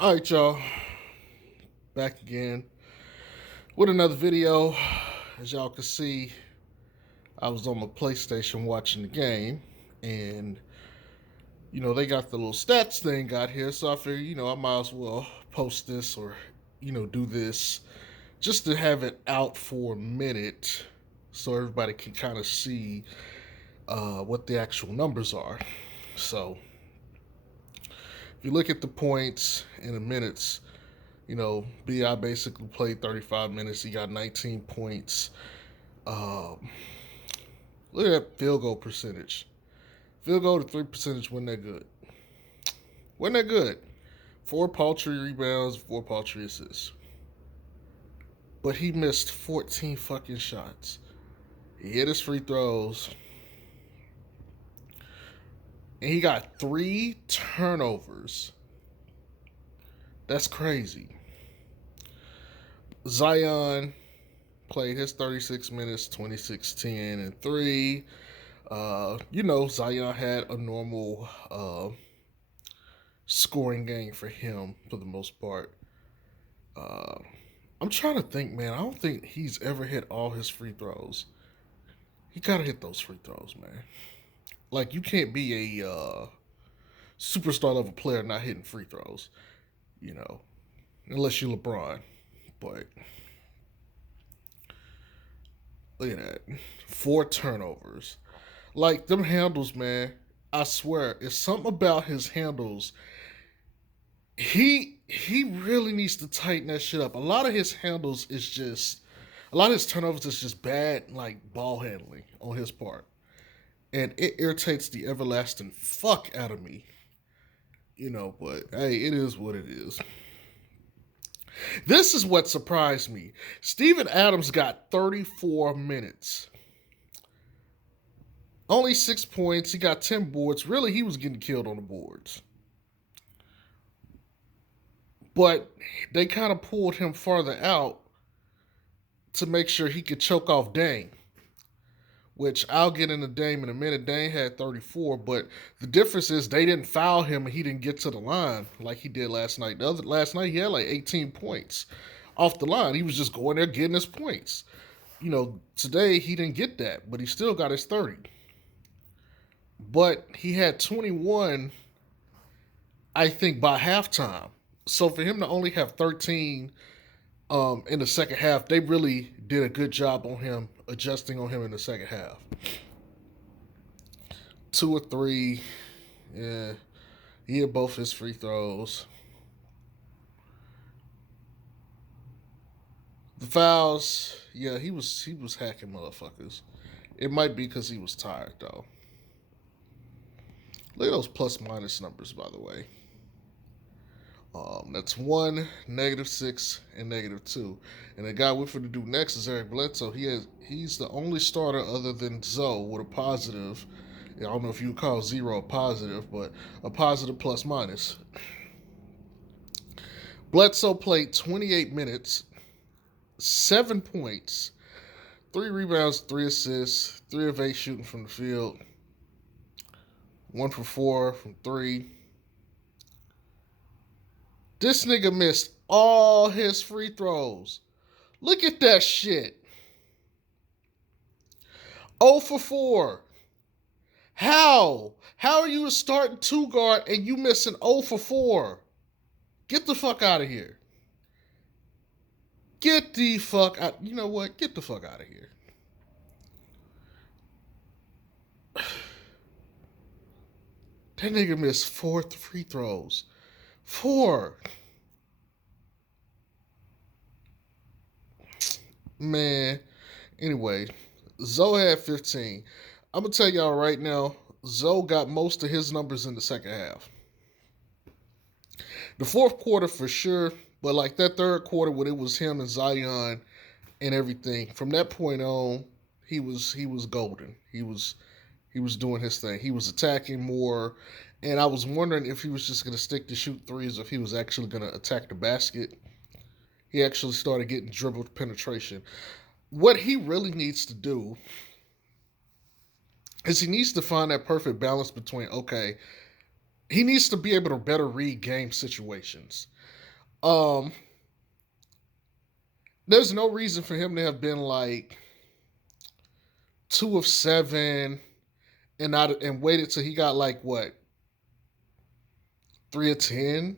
All right, y'all. Back again with another video. As y'all can see, I was on my PlayStation watching the game, and they got the little stats thing got here, so I figured, I might as well post this or, do this just to have it out for a minute so everybody can kind of see what the actual numbers are. So, if you look at the points and the minutes, Bi basically played 35 minutes. He got 19 points. Um, Look at that field goal percentage. Field goal to three percentage wasn't that good. Wasn't that good. Four paltry rebounds, four paltry assists. But he missed 14 fucking shots. He hit his free throws. And he got 3 turnovers. That's crazy. Zion played his 36 minutes, 26, 10, and 3. Zion had a normal scoring game for him for the most part. Uh, I'm trying to think, man. I don't think he's ever hit all his free throws. He gotta hit those free throws, man. Like, you can't be a superstar level player not hitting free throws, you know, unless you're LeBron. But look at that, 4 turnovers. Like, them handles, man. I swear, it's something about his handles. He really needs to tighten that shit up. A lot of his handles is just a lot of his turnovers is just bad, like, ball handling on his part, and it irritates the everlasting fuck out of me. But hey, it is what it is. This is what surprised me. Steven Adams got 34 minutes. Only 6 points. He got 10 boards. Really, he was getting killed on the boards. But they kind of pulled him farther out to make sure he could choke off Dame, which I'll get into Dame in a minute. Dame had 34, but the difference is they didn't foul him and he didn't get to the line like he did last night. Last night he had like 18 points off the line. He was just going there getting his points. Today he didn't get that, but he still got his 30. But he had 21, I think, by halftime. So for him to only have 13 in the second half, they really did a good job on him, adjusting on him in the second half. 2 or 3, yeah, he hit both his free throws. The fouls, yeah, he was hacking motherfuckers. It might be because he was tired though. Look at those plus minus numbers, by the way. That's 1, -6, and -2. And the guy we're going to do next is Eric Bledsoe. He's the only starter other than Zoe with a positive. I don't know if you would call zero a positive, but a positive plus minus. Bledsoe played 28 minutes, 7 points, 3 rebounds, 3 assists, 3 of 8 shooting from the field, 1 for 4 from 3. This nigga missed all his free throws. Look at that shit. 0 for 4. How? How are you a starting 2 guard and you missing 0 for 4? Get the fuck out of here. Get the fuck out. You know what? Get the fuck out of here. That nigga missed 4 free throws. 4. Man. Anyway, Zoe had 15. I'm going to tell y'all right now, Zoe got most of his numbers in the second half. The fourth quarter for sure, but like that third quarter when it was him and Zion and everything, from that point on, he was golden. He was doing his thing. He was attacking more, and I was wondering if he was just going to stick to shoot threes or if he was actually going to attack the basket. He actually started getting dribbled penetration. What he really needs to do is he needs to find that perfect balance between, okay, he needs to be able to better read game situations. Um, there's no reason for him to have been like 2 of 7 and waited till he got like what 3 of 10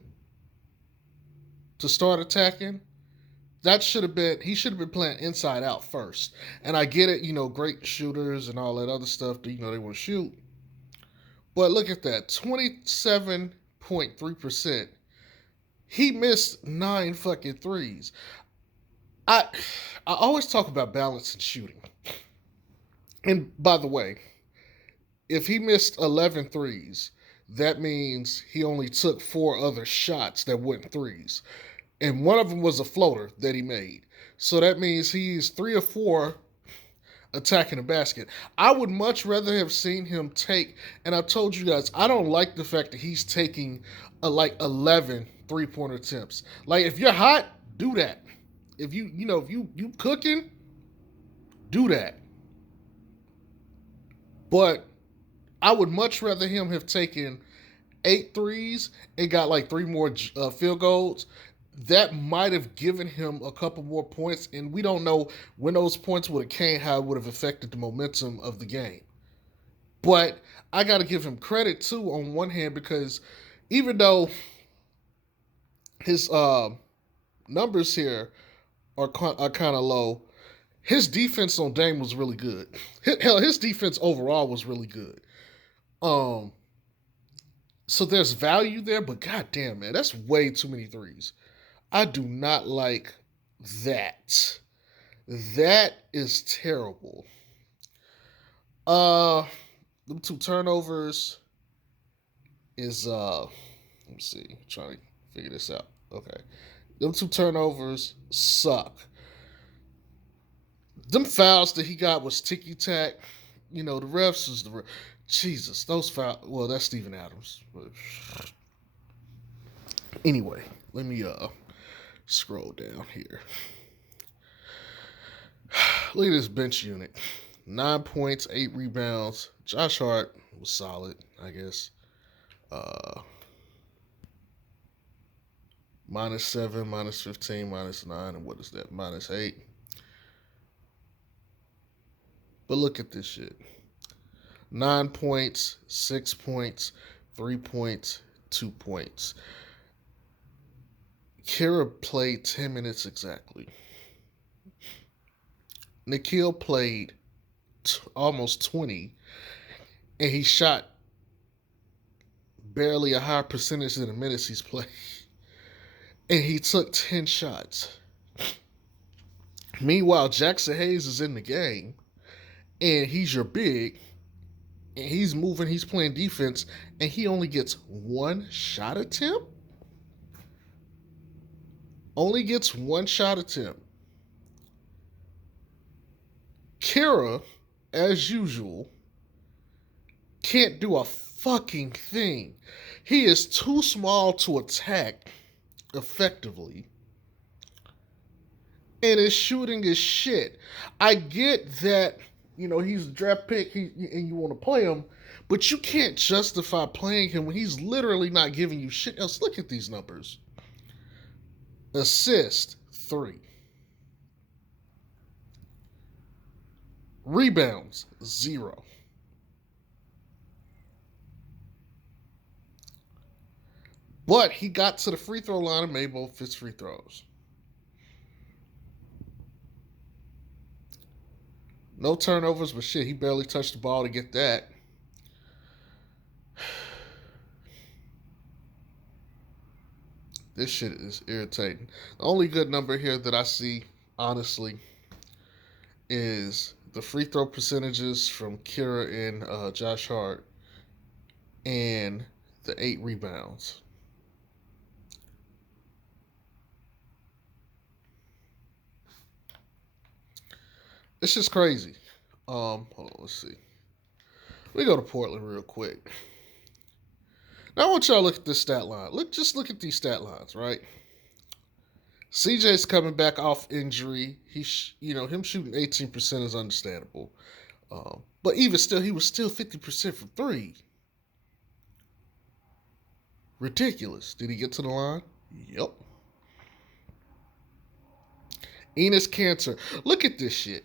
to start attacking. That should have been he should have been playing inside out first. And I get it, great shooters and all that other stuff. They want to shoot. But look at that, 27.3%. He missed 9 fucking 3s. I I always talk about balance and shooting. And by the way, if he missed 11 threes, that means he only took 4 other shots that weren't threes. And one of them was a floater that he made. So that means he's 3 or 4 attacking the basket. I would much rather have seen him take, and I've told you guys, I don't like the fact that he's taking like 11 3-pointer attempts. Like if you're hot, do that. If you cooking, do that. But I would much rather him have taken 8 threes and got like 3 more field goals. That might have given him a couple more points, and we don't know when those points would have came, how it would have affected the momentum of the game. But I got to give him credit too on one hand, because even though his numbers here are kind of low, his defense on Dame was really good. Hell, his defense overall was really good. Um, so there's value there, but goddamn, man, that's way too many threes. I do not like that. That is terrible. Uh, them 2 turnovers is let me see, I'm trying to figure this out. Okay, them 2 turnovers suck. Them fouls that he got was ticky tack. The refs was Jesus, those fouls. Well, that's Steven Adams. But anyway, let me scroll down here. Look at this bench unit. 9 points, 8 rebounds. Josh Hart was solid, I guess. -7, -15, -9, and what is that? -8. But look at this shit. 9 points, 6 points, 3 points, 2 points. Kira played 10 minutes exactly. Nikhil played almost 20, and he shot barely a higher percentage than the minutes he's played. And he took 10 shots. Meanwhile, Jackson Hayes is in the game, and he's your big, and he's moving, he's playing defense, and he only gets 1 shot attempt? Only gets 1 shot attempt. Kira, as usual, can't do a fucking thing. He is too small to attack effectively. And his shooting is shit. I get that, he's a draft pick and you want to play him, but you can't justify playing him when he's literally not giving you shit else. Look at these numbers. Assist, 3. Rebounds, 0. But he got to the free throw line and made both his free throws. No turnovers, but shit, he barely touched the ball to get that. This shit is irritating. The only good number here that I see, honestly, is the free throw percentages from Kira and Josh Hart and the 8 rebounds. It's just crazy. Hold on, let's see. We go to Portland real quick. Now I want y'all to look at this stat line. Just look at these stat lines, right? CJ's coming back off injury. Him shooting 18% is understandable. But even still, he was still 50% from 3. Ridiculous. Did he get to the line? Yep. Enos Cantor. Look at this shit.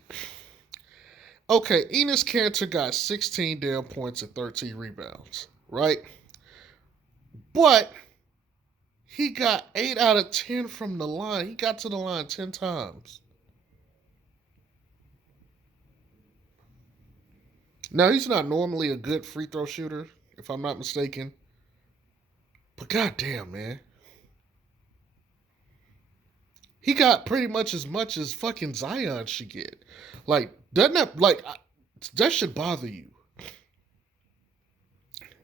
Okay, Enos Cantor got 16 damn points and 13 rebounds, right? But he got 8 out of 10 from the line. He got to the line 10 times. Now, he's not normally a good free throw shooter, if I'm not mistaken. But goddamn, man. He got pretty much as fucking Zion should get. Like, doesn't that, like, that should bother you.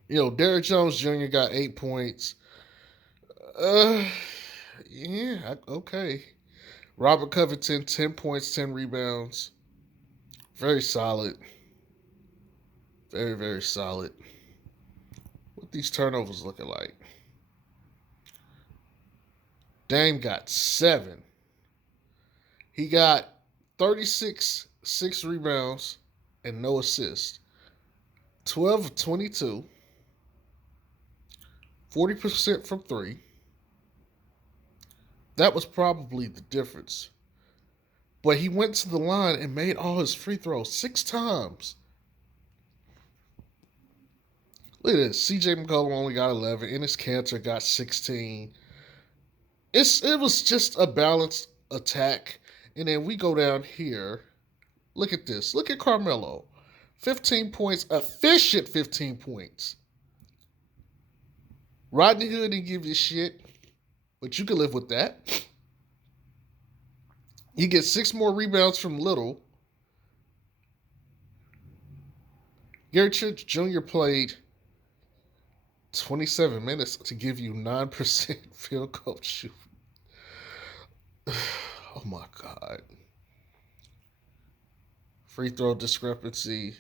You know, Derrick Jones Jr. got 8 points. Uh, yeah, okay. Robert Covington, 10 points, 10 rebounds. Very solid. Very, very solid. What these turnovers looking like? Dame got 7. He got 36, 6 rebounds, and no assists. 12 of 22. 40% from 3. That was probably the difference. But he went to the line and made all his free throws 6 times. Look at this. CJ McCollum only got 11. Enes Kanter got 16. It was just a balanced attack. And then we go down here. Look at this. Look at Carmelo. 15 points. Efficient 15 points. Rodney Hood didn't give you shit. But you can live with that. You get 6 more rebounds from Little. Gary Trent Jr. played 27 minutes to give you 9% field goal shooting. Oh my God. Free throw discrepancy.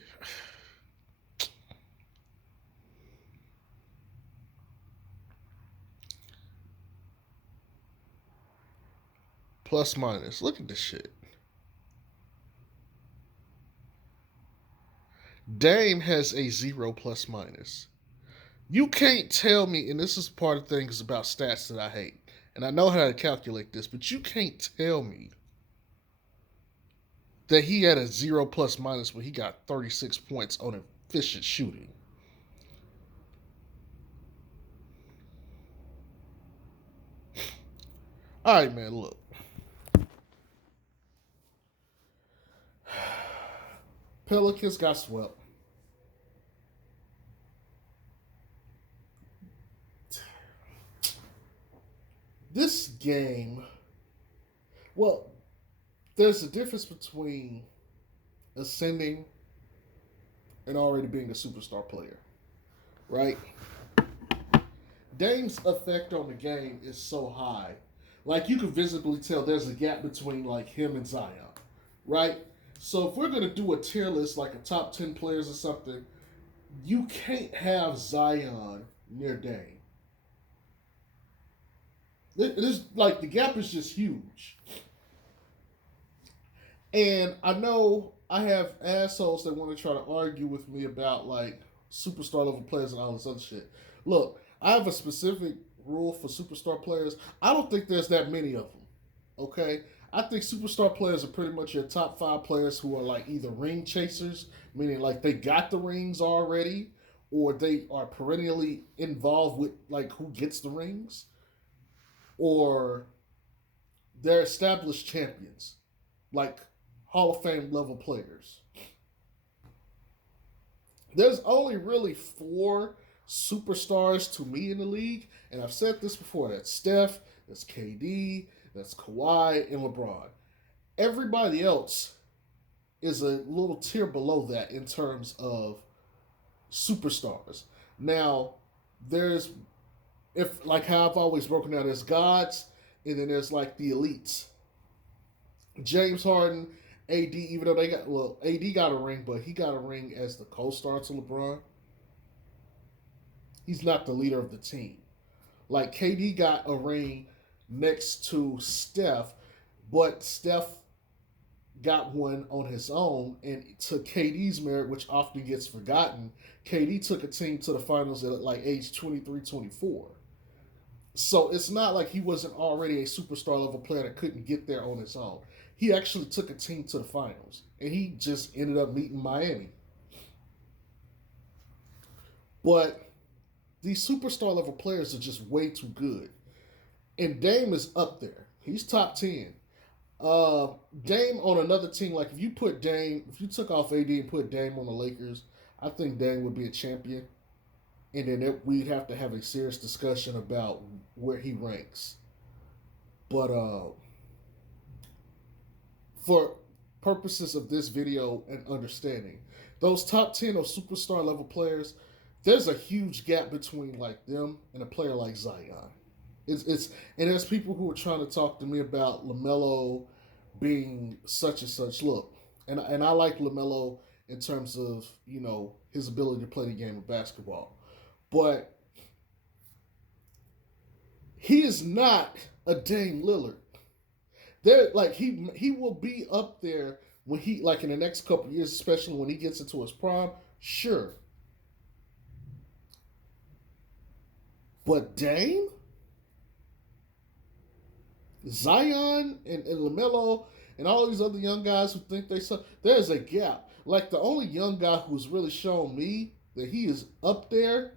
Plus minus. Look at this shit. Dame has a 0 plus minus. You can't tell me, and this is part of the things about stats that I hate, and I know how to calculate this, but you can't tell me that he had a 0 plus minus when he got 36 points on efficient shooting. All right, man, look. Pelicans got swept. This game, well, there's a difference between ascending and already being a superstar player, right? Dame's effect on the game is so high. Like, you can visibly tell there's a gap between, like, him and Zion, right? So if we're going to do a tier list, like a top 10 players or something, you can't have Zion near Dame. There's, like, the gap is just huge. And I know I have assholes that want to try to argue with me about, like, superstar level players and all this other shit. Look, I have a specific rule for superstar players. I don't think there's that many of them. Okay? I think superstar players are pretty much your top 5 players who are like either ring chasers, meaning like they got the rings already, or they are perennially involved with like who gets the rings, or they're established champions, like Hall of Fame level players. There's only really 4 superstars to me in the league, and I've said this before. That's Steph, that's KD, that's Kawhi, and LeBron. Everybody else is a little tier below that in terms of superstars. Now, there's if like how I've always broken down, there's gods, and then there's like the elites. James Harden, AD, even though AD got a ring, but he got a ring as the co-star to LeBron. He's not the leader of the team. Like KD got a ring next to Steph, but Steph got one on his own, and to KD's merit, which often gets forgotten, KD took a team to the finals at like age 23, 24. So it's not like he wasn't already a superstar level player that couldn't get there on his own. He actually took a team to the finals, and he just ended up meeting Miami. But these superstar level players are just way too good. And Dame is up there. He's top 10. Uh, Dame on another team, like if you took off AD and put Dame on the Lakers, I think Dame would be a champion. And then we'd have to have a serious discussion about where he ranks. But for purposes of this video and understanding, those top 10 of superstar level players, there's a huge gap between like them and a player like Zion. It's and there's people who are trying to talk to me about LaMelo being such and such. Look, and I like LaMelo in terms of his ability to play the game of basketball, but he is not a Dame Lillard. There, like he will be up there when he like in the next couple of years, especially when he gets into his prime. Sure, but Dame, Zion, and LaMelo, and all these other young guys who think they suck, there's a gap. Like the only young guy who's really shown me that he is up there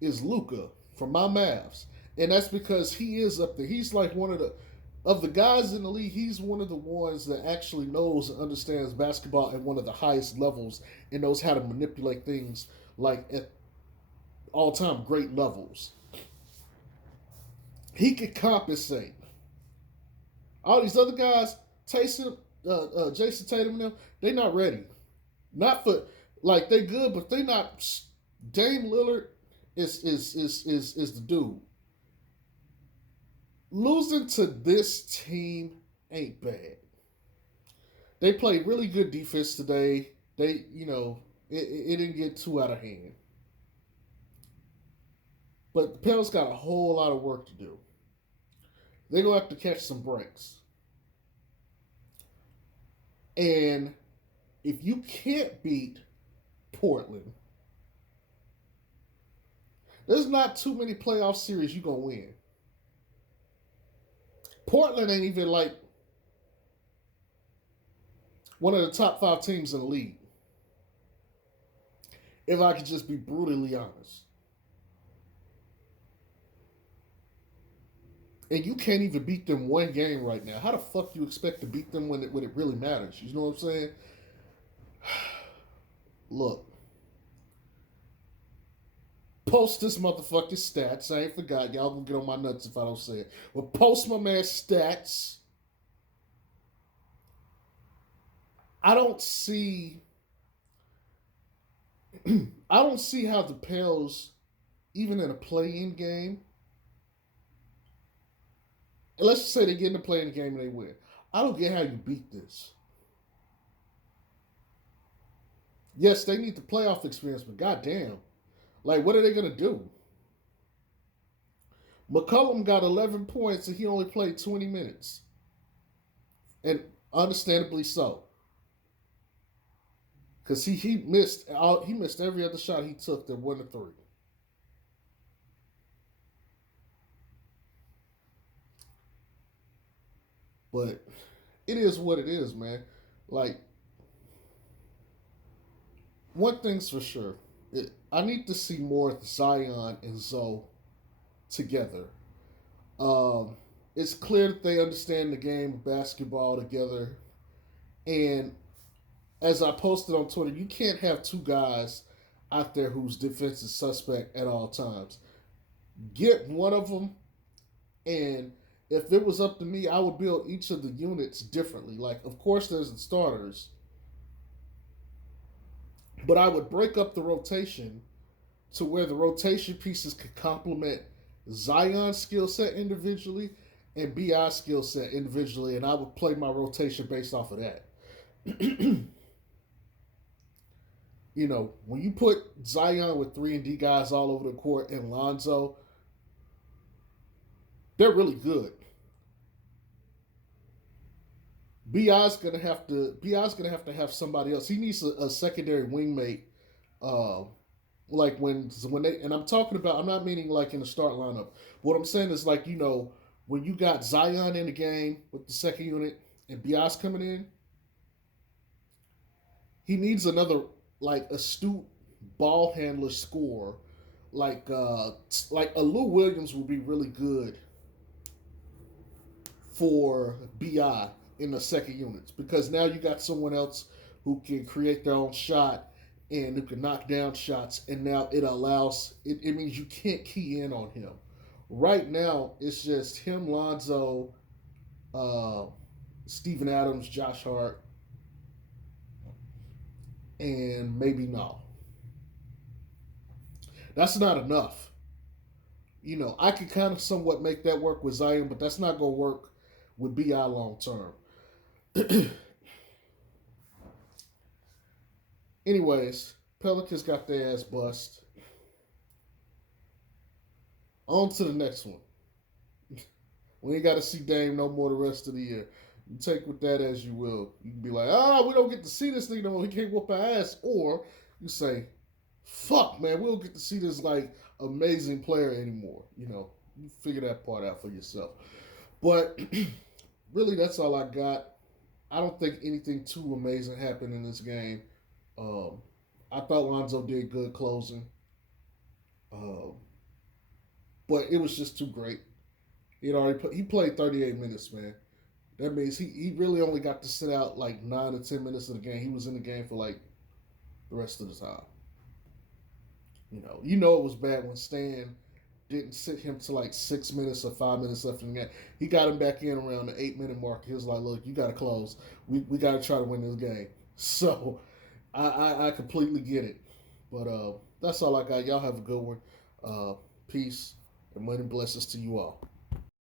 is Luca from my Mavs, and that's because he is up there. He's like one of the guys in the league. He's one of the ones that actually knows and understands basketball at one of the highest levels and knows how to manipulate things like at all time great levels. He could compensate. All these other guys, Jason Tatum, and them, they not ready. Not for like they good, but they not. Dame Lillard is the dude. Losing to this team ain't bad. They played really good defense today. It didn't get too out of hand. But the Pels got a whole lot of work to do. They're gonna have to catch some breaks. And if you can't beat Portland, there's not too many playoff series you're gonna win. Portland ain't even like one of the top 5 teams in the league. If I could just be brutally honest. And you can't even beat them one game right now. How the fuck do you expect to beat them when it really matters? You know what I'm saying? Look. Post this motherfucking stats. I ain't forgot. Y'all gonna get on my nuts if I don't say it. But post my man stats. I don't see I don't see how the Pels, even in a play-in game, and let's just say they get in the play-in game and they win. I don't get how you beat this. Yes, they need the playoff experience, but goddamn, like what are they gonna do? McCollum got 11 points and he only played 20 minutes, and understandably so, because he missed every other shot he took that won the three. But it is what it is, man. Like one thing's for sure, I need to see more Zion and Zoe together. Um, it's clear that they understand the game of basketball together, and as I posted on Twitter, you can't have two guys out there whose defense is suspect at all times. Get one of them, and if it was up to me, I would build each of the units differently. Like, of course, there's the starters, but I would break up the rotation to where the rotation pieces could complement Zion's skill set individually and Bi's skill set individually, and I would play my rotation based off of that. When you put Zion with 3 and D guys all over the court and Lonzo, they're really good. Bi's gonna have to have somebody else. He needs a secondary wingmate, uh, like when they, and I'm talking about, I'm not meaning like in the start lineup. What I'm saying is like, when you got Zion in the game with the second unit and Bias coming in, he needs another like astute ball handler score, like a Lou Williams would be really good for Bi in the second units, because now you got someone else who can create their own shot and who can knock down shots, and now it means you can't key in on him. Right now, it's just him, Lonzo, uh, Steven Adams, Josh Hart, and maybe no. That's not enough. I could kind of somewhat make that work with Zion, but that's not going to work with Bi long term. Anyways, Pelicans got their ass bust. On to the next one. We ain't got to see Dame no more the rest of the year. You take with that as you will. You can be like, we don't get to see this nigga no more. He can't whoop our ass. Or you say, fuck, man, we don't get to see this like amazing player anymore. You figure that part out for yourself. But really, that's all I got. I don't think anything too amazing happened in this game. Um, I thought Lonzo did good closing, um, but it was just too great. He played 38 minutes, man. That means he really only got to sit out like 9 to 10 minutes of the game. He was in the game for like the rest of the time. It was bad when Stan didn't sit him to like 6 minutes or 5 minutes left in the game. He got him back in around the 8 minute mark. He was like, "Look, you got to close. We got to try to win this game." So I completely get it. But that's all I got. Y'all have a good one. Peace and money blessings to you all.